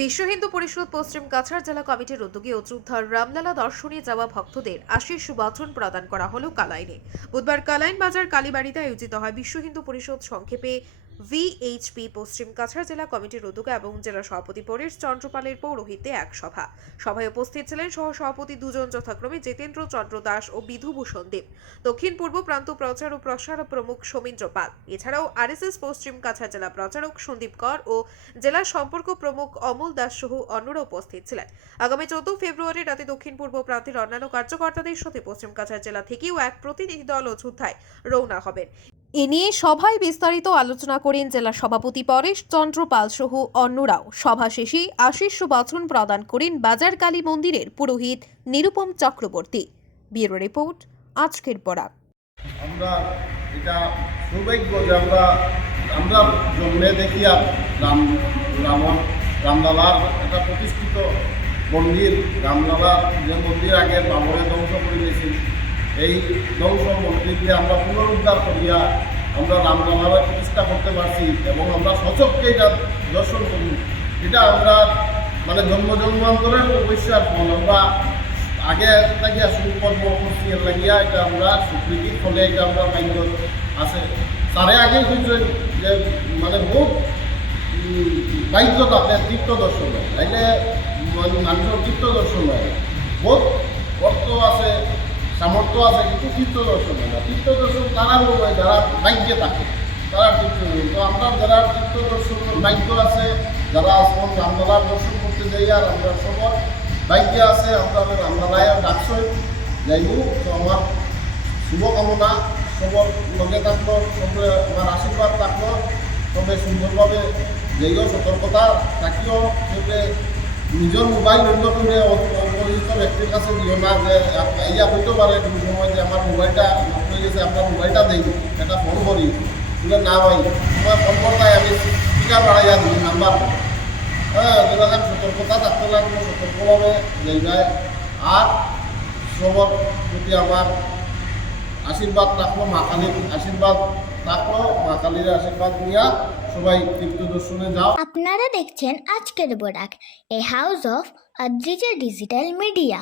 বিশ্ব হিন্দু পরিষদ পশ্চিম কাছাড় জেলা কমিটির উদ্যোগে অযোধ্যার রামলালা দর্শনে যাওয়া ভক্তদের আশীষ বচন প্রদান করা হলো কালাইনে। বুধবার কালাইন বাজার কালীবাড়িতে আয়োজিত হয় বিশ্ব হিন্দু পরিষদ সংক্ষেপে ভিএইচপি পশ্চিম কাছাড় জেলা কমিটির উদ্যোগে এবং জেলা সভাপতি পরেশ চন্দ্রপালের পৌরোহিত্যে এক সভায় উপস্থিত ছিলেন সহ সভাপতি দুজন যথাক্রমে জিতেন্দ্র চন্দ্র দাস ও বিধুভূষণ দেব, দক্ষিণ পূর্ব প্রান্ত প্রচার ও প্রসার প্রমুখ সৌমিন্দ্র পাল, এছাড়াও আরএসএস পশ্চিম কাছাড় জেলা প্রচারক সন্দীপ কর ও জেলা সম্পর্ক প্রমুখ অমল দাস সহ অন্যরা উপস্থিত ছিলেন। আগামী 14 ফেব্রুয়ারি রাতে দক্ষিণ পূর্ব প্রান্তের অন্যান্য কার্যকর্তাদের সাথে পশ্চিম কাছাড় জেলা থেকেও এক প্রতিনিধি দল অযোধ্যায় রওনা হবেন। এ নিয়ে সভায় বিস্তারিত আলোচনা করেন জেলা সভাপতি পরেশ চন্দ্র পাল সহ অন্যরাও। সভা শেষে আশীষ বচন প্রদান করেন বাজার কালী মন্দিরের পুরোহিত নিরুপম চক্রবর্তী। ব্যুরো রিপোর্ট, আজকের বরাক। আমরা এটা সৌভাগ্য যে আমরা জন্মে দেখিয়া রামলালার একটা প্রতিষ্ঠিত মন্দির, রামলালা যে মন্দির আগে বাবরে ধ্বংস করে দিয়েছিল, এই ধ্বংস মন্দিরকে আমরা পুনরুদ্ধার করিয়া আমরা রামলালার প্রতিষ্ঠা করতে পারছি এবং আমরা সচক্ষে এটা দর্শন করি। এটা আমরা জন্মান্তরের অবশ্যই ফল। আমরা আগে লাগিয়া সুকর্ম করছি লাগিয়া এটা আমরা স্বীকৃতির ফলে এটা আমরা মাইন্ড আছে। তারে আগে বুঝছেন যে বহুত বাহ্যতা তীর্থ দর্শন হয়, তাইলে মানুষের তীর্থ দর্শন হয়, বহুত অর্থ আছে, সামর্থ্য আছে, কিন্তু তীর্থ দর্শন হয় না। তীর্থ দর্শন তারা হয় যারা ভাগ্যে থাকে, তারা তীর্থ দর্শন। তো আমরা যারা তীর্থ দর্শন ভাগ্য আছে, যারা আসন রামলালার দর্শন করতে যাই, আর আমরা সবার ভাগ্য আছে, আমরা রামলালায় ডাকছই যাইব। তো আমার শুভকামনা সবর লগে থাকলো, সবে আমার আশীর্বাদ থাকলো, তবে সুন্দরভাবে যাইও, সতর্কতা থাকিও, সবে নিজের মোবাইল অন্য করে অপরিচিত ব্যক্তির কাছে দিও না, যে ইয়া হইতে পারে কোনো সময় যে আমার মোবাইলটা নষ্ট হয়ে গেছে, আপনার মোবাইলটা দিই, একটা ফোন করি, বলে না ভাই তোমার ফোন করতাই আমি টিকা বাড়াইয়া দিই নাম্বার। হ্যাঁ, যেরকম সতর্কতা থাকতে লাগলো, সতর্কভাবে যাইবায়। আর সবার প্রতি আমার আশীর্বাদ থাকলো, মা কালীর আশীর্বাদ থাকলো, মা কালীর আশীর্বাদ নিয়ে সবাই তীর্থ দর্শনে যাও। আপনারা দেখছেন আজকের Barak, a house of Adrija digital media.